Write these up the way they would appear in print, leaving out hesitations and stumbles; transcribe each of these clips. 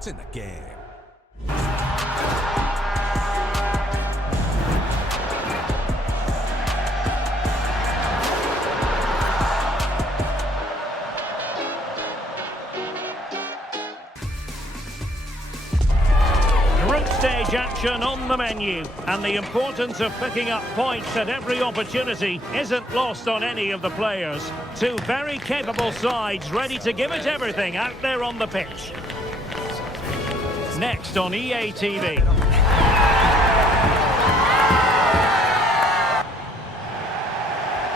It's in the game. Group stage action on the menu, and the importance of picking up points at every opportunity isn't lost on any of the players. Two very capable sides ready to give it everything out there on the pitch. Next on EA TV.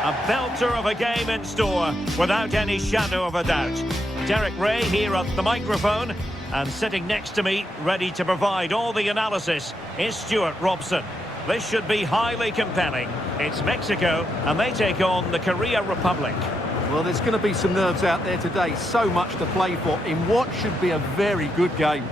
A belter of a game in store, without any shadow of a doubt. Derek Ray here at the microphone, and sitting next to me, ready to provide all the analysis, is Stuart Robson. This should be highly compelling. It's Mexico, and they take on the Korea Republic. Well, there's going to be some nerves out there today. So much to play for in what should be a very good game.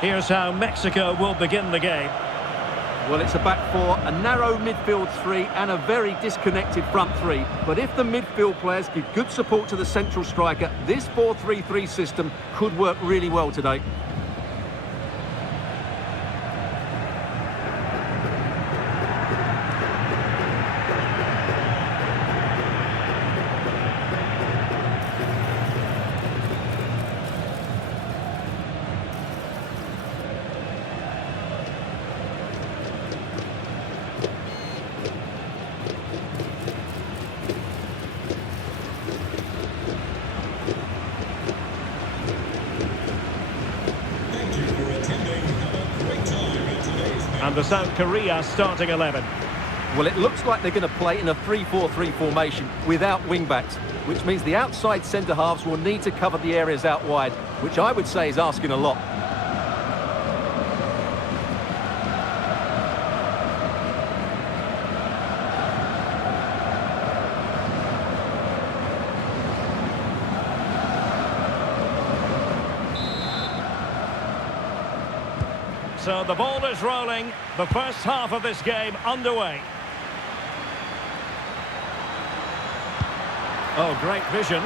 Here's how Mexico will begin the game. Well, it's a back four, a narrow midfield three and a very disconnected front three. But if the midfield players give good support to the central striker, this 4-3-3 system could work really well today. And the South Korea starting 11. Well, it looks like they're going to play in a 3-4-3 formation without wing-backs, which means the outside centre-halves will need to cover the areas out wide, which I would say is asking a lot. So the ball is rolling, the first half of this game underway. Oh, great vision.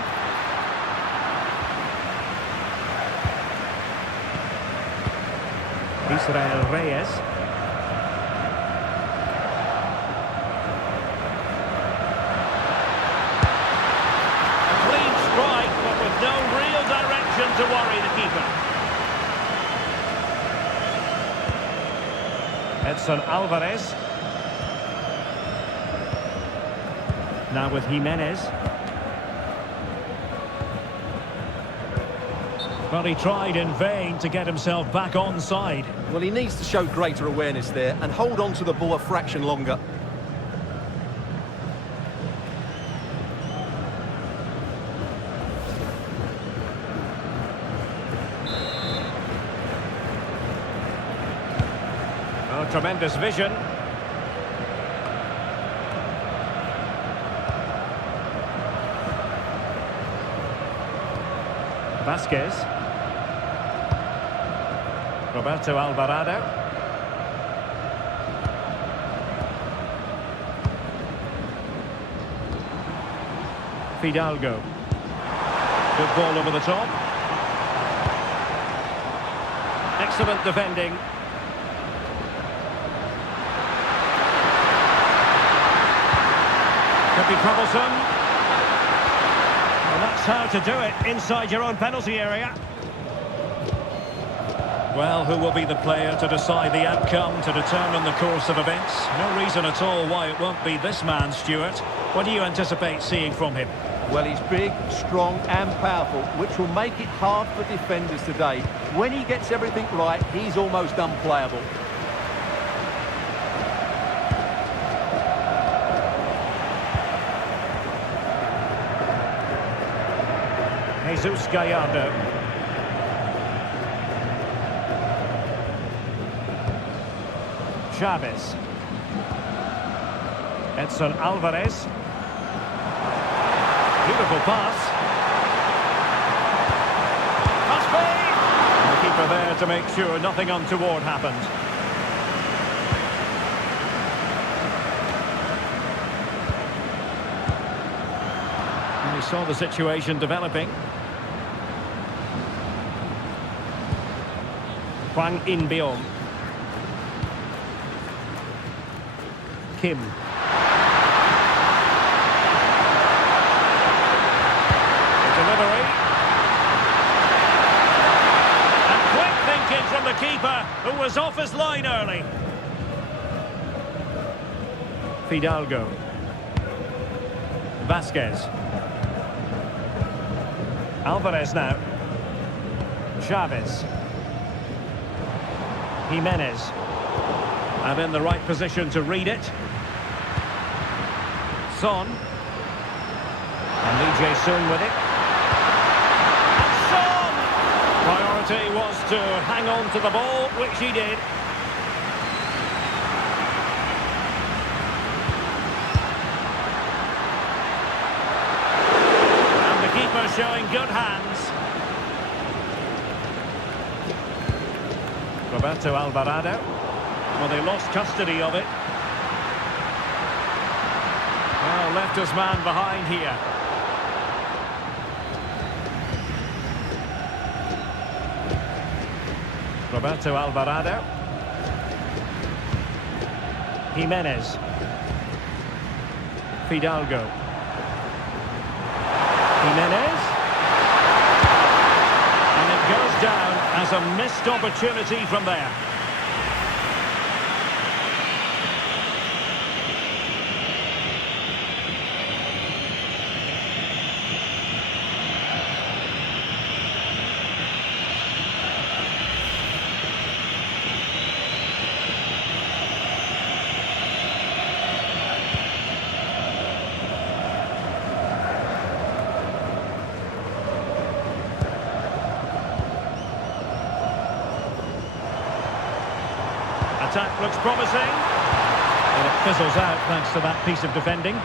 Israel Reyes. A clean strike, but with no real direction to worry the keeper. Edson Alvarez. Now with Jimenez. Well, he tried in vain to get himself back onside. Well, he needs to show greater awareness there and hold on to the ball a fraction longer. Oh, tremendous vision. Vasquez. Roberto Alvarado. Fidalgo. Good ball over the top. Excellent defending. Could be troublesome. Well, that's how to do it inside your own penalty area. Well, who will be the player to decide the outcome, to determine the course of events? No reason at all why it won't be this man, Stuart. What do you anticipate seeing from him? Well, he's big, strong and powerful, which will make it hard for defenders today. When he gets everything right, he's almost unplayable. Jesus Gallardo. Chavez. Edson Alvarez. Beautiful pass. Must be! The keeper there to make sure nothing untoward happened. And he saw the situation developing. Hwang In-beom. Kim. Delivery. And quick thinking from the keeper, who was off his line early. Fidalgo. Vasquez. Alvarez now. Chavez. Jimenez. And in the right position to read it. Son. And Lee Jae-sung with it. Priority was to hang on to the ball, which he did. And the keeper showing good hands. Roberto Alvarado. Well, they lost custody of it. Well, left his man behind here. Roberto Alvarado. Jimenez. Fidalgo. Jimenez. And it goes down as a missed opportunity from there. Attack looks promising. And it fizzles out thanks to that piece of defending.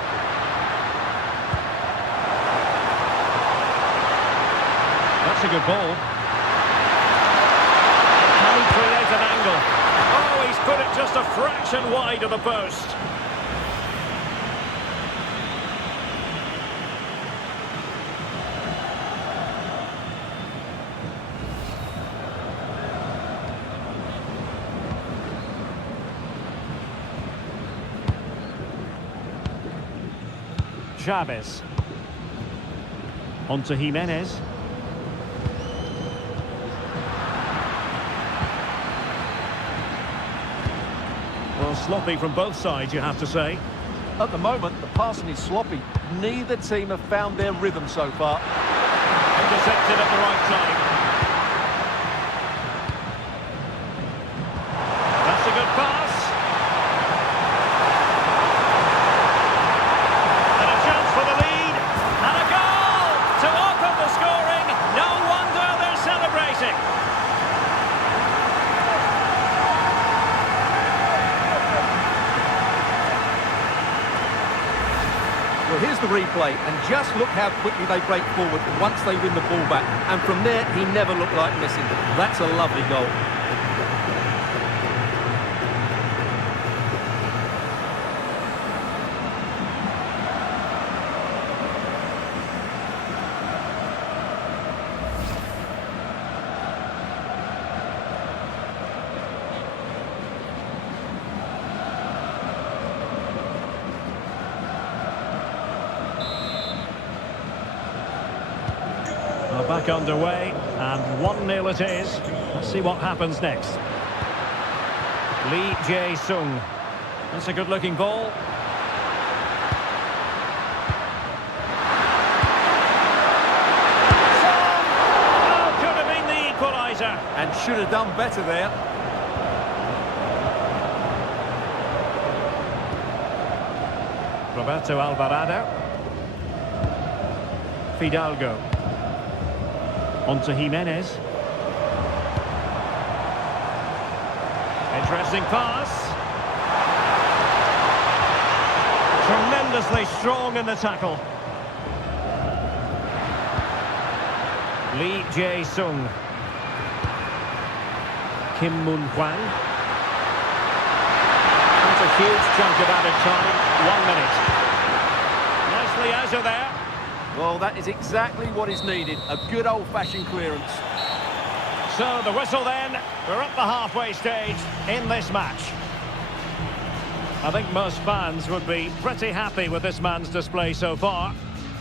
That's a good ball. Can he create an angle? Oh, he's put it just a fraction wide of the post. Chavez. On to Jimenez. Well, sloppy from both sides, you have to say. At the moment, the passing is sloppy. Neither team have found their rhythm so far. Intercepted at the right time. That's a good pass. Well, here's the replay, and just look how quickly they break forward once they win the ball back. And from there, he never looked like missing. That's a lovely goal. Back underway. And 1-0 it is. Let's see what happens next. Lee Jae-sung. That's a good-looking ball. Son! Oh, could have been the equaliser. And should have done better there. Roberto Alvarado. Fidalgo. On to Jimenez. Interesting pass. Tremendously strong in the tackle. Lee Jae-sung. Kim Moon-hwang. That's a huge chunk of added time. 1 minute. Nicely out of there. Well, that is exactly what is needed. A good old-fashioned clearance. So the whistle then. We're at the halfway stage in this match. I think most fans would be pretty happy with this man's display so far.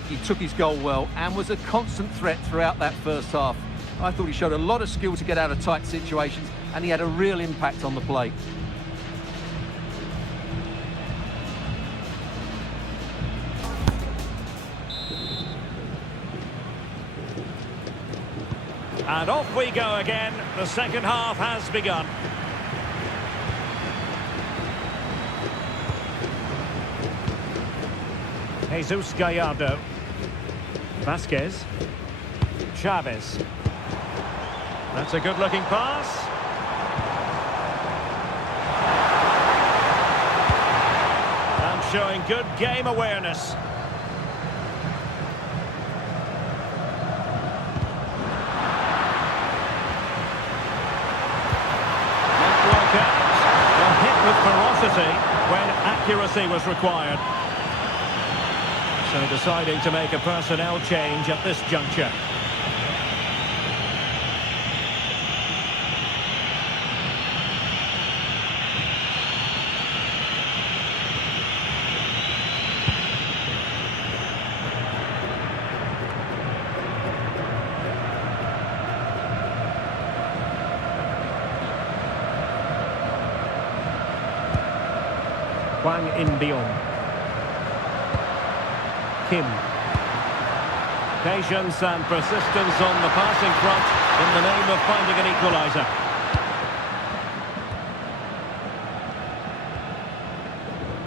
He took his goal well and was a constant threat throughout that first half. I thought he showed a lot of skill to get out of tight situations, and he had a real impact on the play. And off we go again. The second half has begun. Jesus Gallardo. Vasquez. Chavez. That's a good-looking pass. And showing good game awareness. With ferocity when accuracy was required. So deciding to make a personnel change at this juncture. Hwang In-beom. Kim. Patience and persistence on the passing front in the name of finding an equaliser.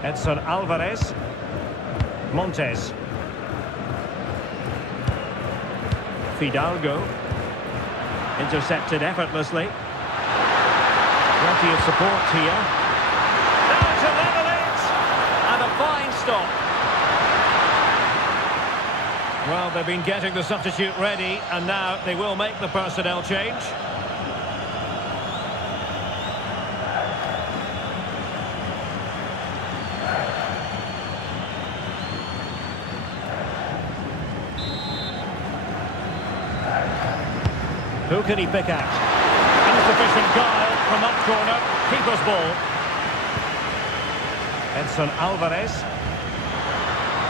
Edson Alvarez. Montes. Fidalgo. Intercepted effortlessly. Plenty of support here. Now to level it! And a fine stop. Well, they've been getting the substitute ready, and now they will make the personnel change. Who can he pick out? Insufficient guile from that corner. Keeper's ball. Edson Alvarez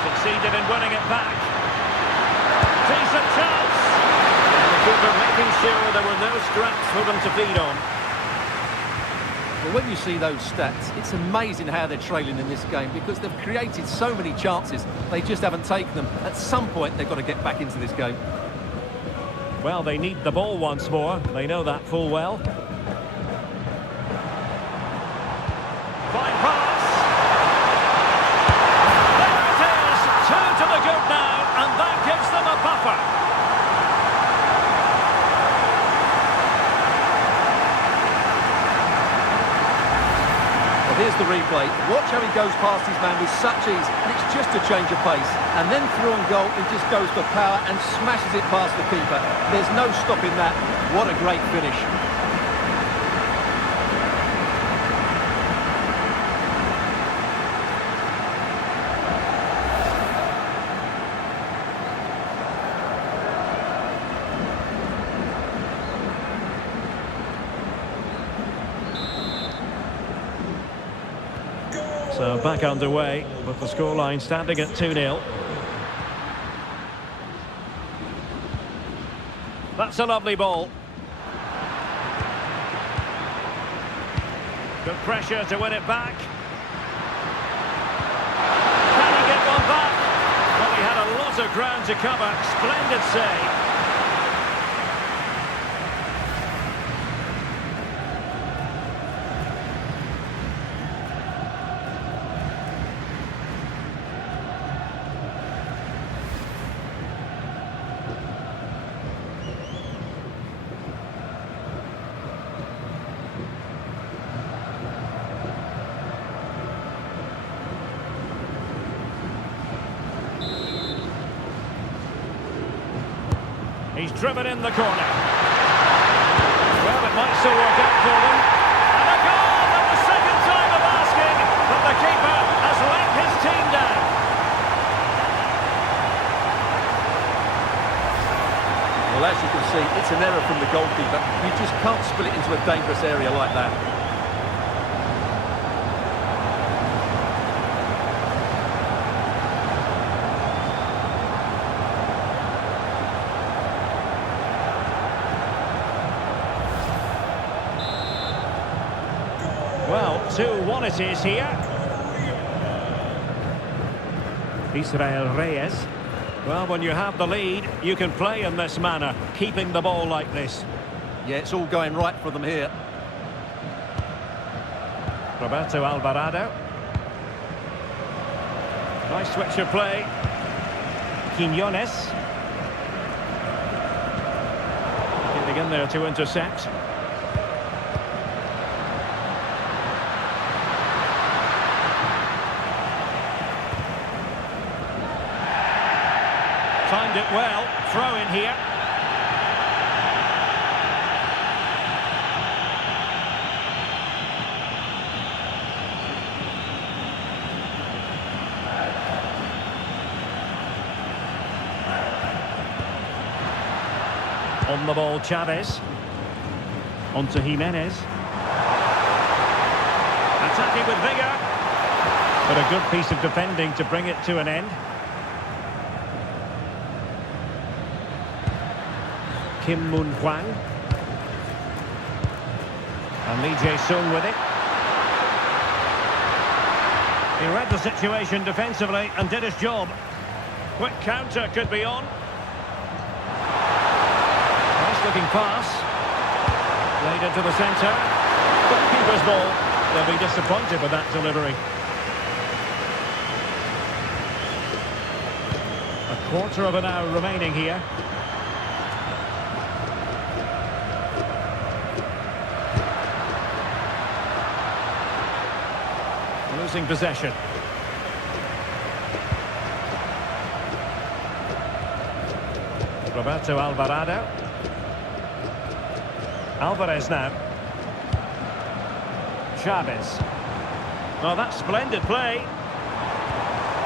succeeded in winning it back. Decent chance. And the keeper making sure there were no scraps for them to feed on. Well, when you see those stats, it's amazing how they're trailing in this game because they've created so many chances. They just haven't taken them. At some point, they've got to get back into this game. Well, they need the ball once more. They know that full well. Fine pass. There it is. 2 to the good now, and that gives them a buffer. Well, here's the replay. Watch how he goes past his man with such ease, and it's just a change of pace. And then through on goal, he just goes for power and smashes it past the keeper. There's no stopping that. What a great finish. So back underway, with the scoreline standing at 2-0. That's a lovely ball. Good pressure to win it back. Can he get one back? Well, he had a lot of ground to cover. Splendid save. He's driven in the corner. Well, it might still work out for them. And a goal at the second time of asking, but the keeper has let his team down. Well, as you can see, it's an error from the goalkeeper. You just can't spill it into a dangerous area like that. Well, 2-1 it is here. Israel Reyes. Well, when you have the lead, you can play in this manner, keeping the ball like this. Yeah, it's all going right for them here. Roberto Alvarado. Nice switch of play. Quiñones. Getting in there to intercept. Timed it well. Throw in here. On the ball, Chavez. On to Jimenez. Attacking with vigour. But a good piece of defending to bring it to an end. Kim Moon-Hwang. And Lee Jae-sung with it. He read the situation defensively and did his job. Quick counter could be on. Nice looking pass. Laid into the centre. Goalkeeper's ball. They'll be disappointed with that delivery. A quarter of an hour remaining here. Losing possession. Roberto Alvarado. Alvarez now. Chavez. Oh, that's splendid play.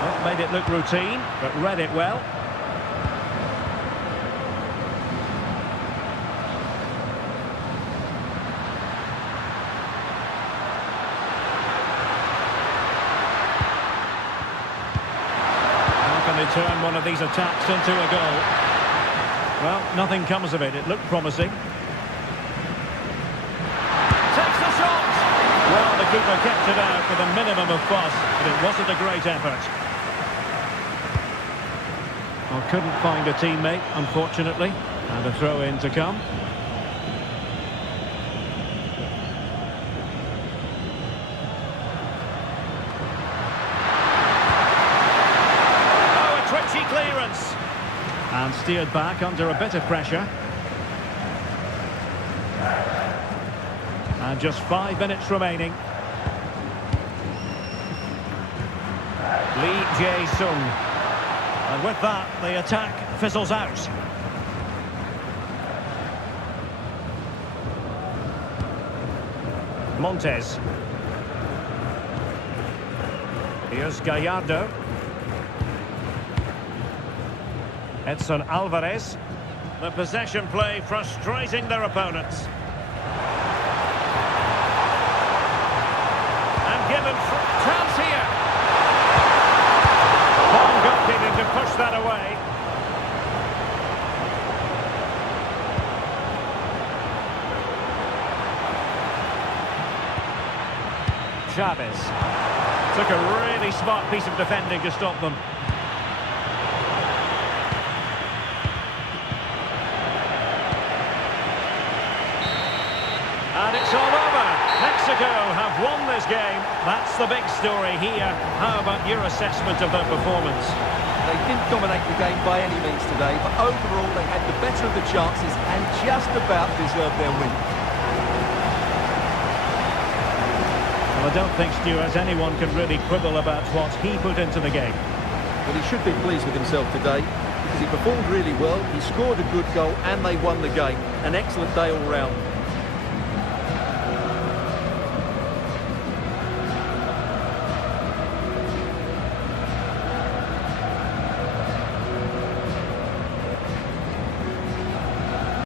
Well, made it look routine, but read it well. How can they turn one of these attacks into a goal? Well, nothing comes of it. It looked promising. Takes the shot! Well, the keeper kept it out with a minimum of fuss, but it wasn't a great effort. Well, couldn't find a teammate, unfortunately, and a throw-in to come. Oh, a twitchy clearance. And steered back under a bit of pressure. And just 5 minutes remaining. Lee Jae-sung. And with that, the attack fizzles out. Montes. Here's Gallardo. Edson Alvarez. The possession play frustrating their opponents. And given chance here. Long goalkeeping to push that away. Chavez. Took a really smart piece of defending to stop them. And it's all over. Mexico have won this game. That's the big story here. How about your assessment of their performance? They didn't dominate the game by any means today, but overall they had the better of the chances and just about deserved their win. Well, I don't think, Stuart, anyone can really quibble about what he put into the game. Well, he should be pleased with himself today because he performed really well, he scored a good goal and they won the game. An excellent day all round.